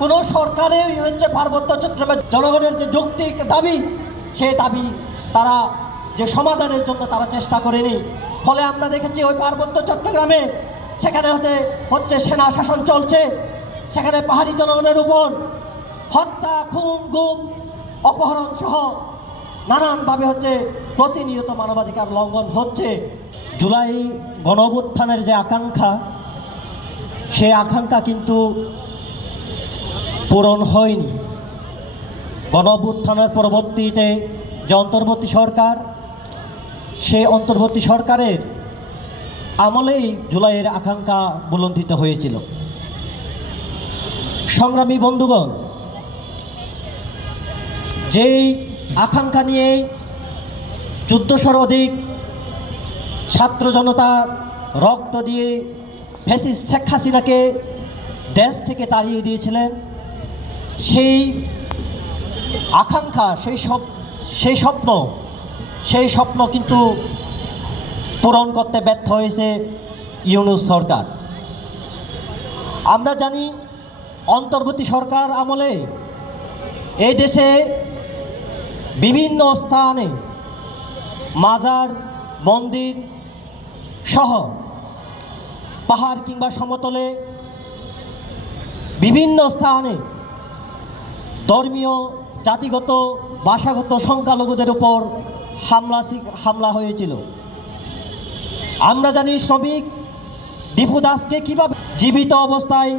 কোনো সরকারেই হচ্ছে পার্বত্য চট্টগ্রামের জনগণের যে যৌক্তিক দাবি, সেই দাবি তারা যে সমাধানের জন্য তারা চেষ্টা করেনি। ফলে আমরা দেখেছি ওই পার্বত্য চট্টগ্রামে সেখানে হচ্ছে সেনা শাসন চলছে, সেখানে পাহাড়ি জনগণের উপর হত্যা, খুন, গুম, অপহরণ সহ নানানভাবে হচ্ছে প্রতিনিয়ত মানবাধিকার লঙ্ঘন হচ্ছে। জুলাই গণঅভ্যুত্থানের যে আকাঙ্ক্ষা, সেই আকাঙ্ক্ষা কিন্তু পূরণ হয়নি। গণঅভ্যুত্থানের পরবর্তীতে যে অন্তর্বর্তী সরকার, সেই অন্তর্বর্তী সরকারের আমলেই জুলাইয়ের আকাঙ্ক্ষা বুলন্দিত হয়েছিল। সংগ্রামী বন্ধুগণ, যেই আকাঙ্ক্ষা নিয়েই 1400-র অধিক ছাত্র জনতা রক্ত দিয়ে ফ্যাসিস্ট শেখ হাসিনাকে দেশ থেকে তাড়িয়ে দিয়েছিলেন, সেই আকাঙ্ক্ষা, সেই স্বপ্ন কিন্তু পূরণ করতে ব্যর্থ হয়েছে ইউনূস সরকার। আমরা জানি অন্তর্বর্তী সরকার আমলে এই দেশে বিভিন্ন স্থানে মাজার, মন্দির সহ পাহাড় কিংবা সমতলে বিভিন্ন স্থানে ধর্মীয়, জাতিগত, ভাষাগত সংখ্যালঘুদের উপর হামলা হয়েছিল। আমরা জানি শ্রমিক দীপু দাসকে কীভাবে জীবিত অবস্থায়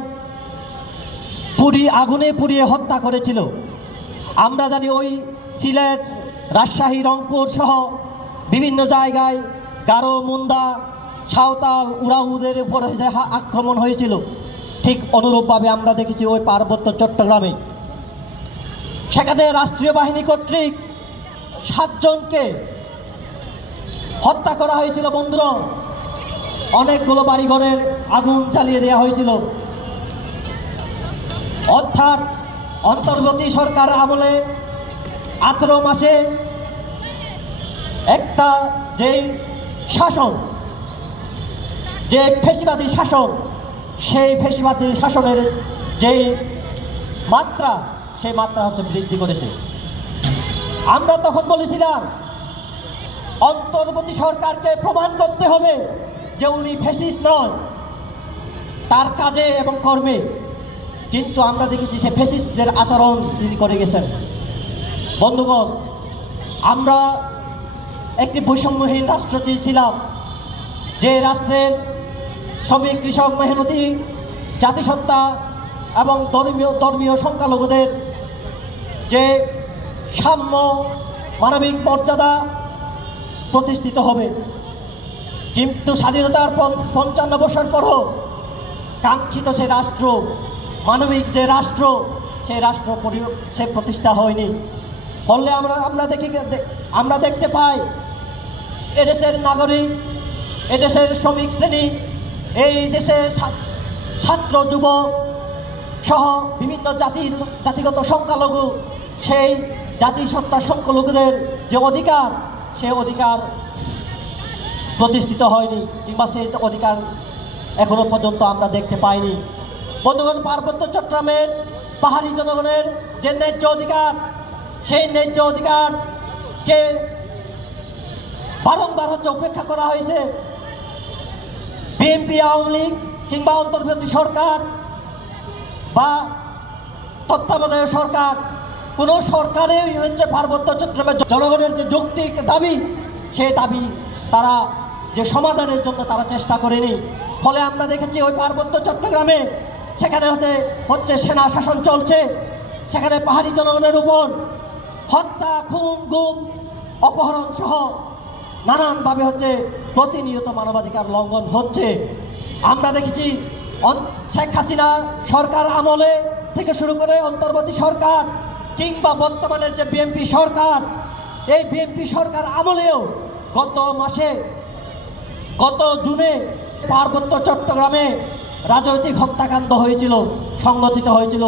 আগুনে পুড়িয়ে হত্যা করেছিল। আমরা জানি ওই সিলেট, রাজশাহী, রংপুর সহ বিভিন্ন জায়গায় গারো, মুন্দা, সাঁওতাল, উরাউদের উপরে যে আক্রমণ হয়েছিল, ঠিক অনুরূপভাবে আমরা দেখেছি ওই পার্বত্য চট্টগ্রামে। সেখানে রাষ্ট্রীয় বাহিনী কর্তৃক 7 জনকে হত্যা করা হয়েছিল। বন্ধুরা, অনেকগুলো বাড়িঘরের আগুন জ্বালিয়ে দেওয়া হয়েছিল। অর্থাৎ অন্তর্বর্তী সরকার আমলে 18 মাসে একটা যেই শাসন, যে ফ্যাসিবাদী শাসন, সেই ফ্যাসিবাদী শাসনের যেই মাত্রা, সেই মাত্রা হচ্ছে বৃদ্ধি করেছে। আমরা তখন বলেছিলাম অন্তর্বর্তী সরকারকে প্রমাণ করতে হবে যে উনি ফ্যাসিস্ট নয় তার কাজে এবং কর্মে, কিন্তু আমরা দেখেছি সে ফ্যাসিস্টদের আচরণ তিনি করে গেছেন। বন্ধুগণ, আমরা একটি বৈষম্যহীন রাষ্ট্র চেয়েছিলাম, যে রাষ্ট্রের শ্রমিক, কৃষক, মেহনতি, জাতিসত্তা এবং ধর্মীয় সংখ্যালঘুদের যে সাম্য, মানবিক মর্যাদা প্রতিষ্ঠিত হবে। কিন্তু স্বাধীনতার 55 বছর পরও কাঙ্ক্ষিত সে রাষ্ট্র, মানবিক যে রাষ্ট্র, সেই রাষ্ট্র সে প্রতিষ্ঠা হয়নি। ফলে আমরা দেখতে পাই এদেশের নাগরিক, এদেশের শ্রমিক শ্রেণী, এই দেশের ছাত্র, যুব সহ বিভিন্ন জাতিগত সংখ্যালঘু, সেই জাতিসত্তা সংখ্যালঘুদের যে অধিকার, সে অধিকার প্রতিষ্ঠিত হয়নি, কিংবা সেই অধিকার এখনো পর্যন্ত আমরা দেখতে পাইনি। বন্ধুগণ, পার্বত্য চট্টগ্রামের পাহাড়ি জনগণের যে ন্যায্য অধিকার, সেই ন্যায্য অধিকারকে বারংবার উপেক্ষা করা হয়েছে। বিএনপি, আওয়ামী লীগ কিংবা অন্তর্বর্তী সরকার বা তত্ত্বাবধায়ক সরকার, কোনো সরকারেই হচ্ছে পার্বত্য চট্টগ্রামের জনগণের যে যৌক্তিক দাবি, সেই দাবি তারা যে সমাধানের জন্য তারা চেষ্টা করেনি। ফলে আমরা দেখেছি ওই পার্বত্য চট্টগ্রামে সেখানে হচ্ছে সেনা শাসন চলছে, সেখানে পাহাড়ি জনগণের উপর হত্যা, খুন, গুম, অপহরণ সহ নানানভাবে হচ্ছে প্রতিনিয়ত মানবাধিকার লঙ্ঘন হচ্ছে। আমরা দেখেছি শেখ হাসিনা সরকার আমলে থেকে শুরু করে অন্তর্বর্তী সরকার কিংবা বর্তমানের যে বিএনপি সরকার, এই বিএনপি সরকার আমলেও গত জুনে পার্বত্য চট্টগ্রামে রাজনৈতিক হত্যাকাণ্ড হয়েছিল, সংঘটিত হয়েছিল,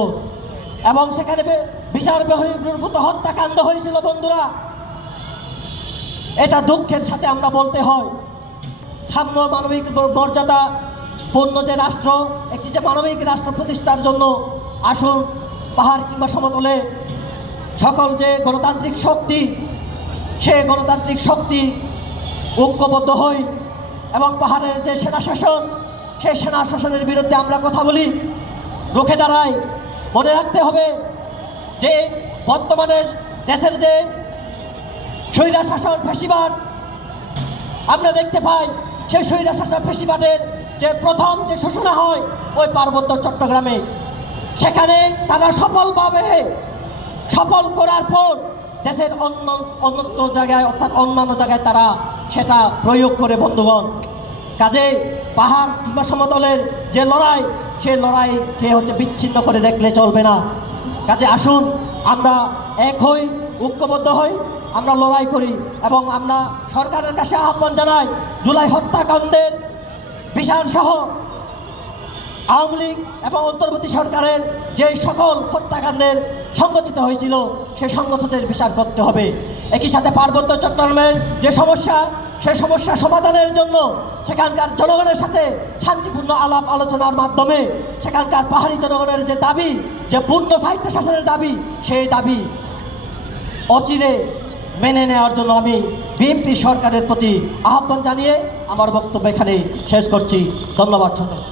এবং সেখানে বিচার বহির্ভূত হত্যাকাণ্ড হয়েছিল। বন্ধুরা, এটা দুঃখের সাথে আমরা বলতে হয়। সাম্য, মানবিক মর্যাদা পূর্ণ যে রাষ্ট্র, একটি যে মানবিক রাষ্ট্র প্রতিষ্ঠার জন্য আসুন পাহাড় কিংবা সমতলে সকল যে গণতান্ত্রিক শক্তি, সে গণতান্ত্রিক শক্তি ঐক্যবদ্ধ হই এবং পাহাড়ের যে সেনা শাসন, সেই সেনা শাসনের বিরুদ্ধে আমরা কথা বলি, রুখে দাঁড়াই। মনে রাখতে হবে যে বর্তমানে দেশের যে স্বৈরা শাসন ফ্যাসিবাদ আমরা দেখতে পাই, সেই স্বৈরা শাসন ফ্যাসিবাদের যে প্রথম যে সূচনা হয় ওই পার্বত্য চট্টগ্রামে, সেখানে তারা সফলভাবে সফল করার পর দেশের অন্যত্র জায়গায় অর্থাৎ অন্যান্য জায়গায় তারা সেটা প্রয়োগ করে বন্ধুগণ। কাজে পাহাড় কিংবা সমতলের যে লড়াই, সেই লড়াইকে বিচ্ছিন্ন করে দেখলে চলবে না। কাজে আসুন আমরা এক হই, ঐক্যবদ্ধ হই, আমরা লড়াই করি এবং আমরা সরকারের কাছে আহ্বান জানাই, জুলাই হত্যাকাণ্ডের বিচার সহ আওয়ামী লীগ এবং অন্তর্বর্তী সরকারের যে সকল হত্যাকাণ্ডের সংগঠিত হয়েছিল সেই সংগঠনের বিচার করতে হবে। একই সাথে পার্বত্য চট্টগ্রামের যে সমস্যা, সেই সমস্যা সমাধানের জন্য সেখানকার জনগণের সাথে শান্তিপূর্ণ আলাপ আলোচনার মাধ্যমে সেখানকার পাহাড়ি জনগণের যে দাবি, যে পূর্ণ সাহিত্য শাসনের দাবি, সেই দাবি অচিরে মেনে নেওয়ার জন্য আমি বিএনপি সরকারের প্রতি আহ্বান জানিয়ে আমার বক্তব্য এখানে শেষ করছি। ধন্যবাদ সকলকে।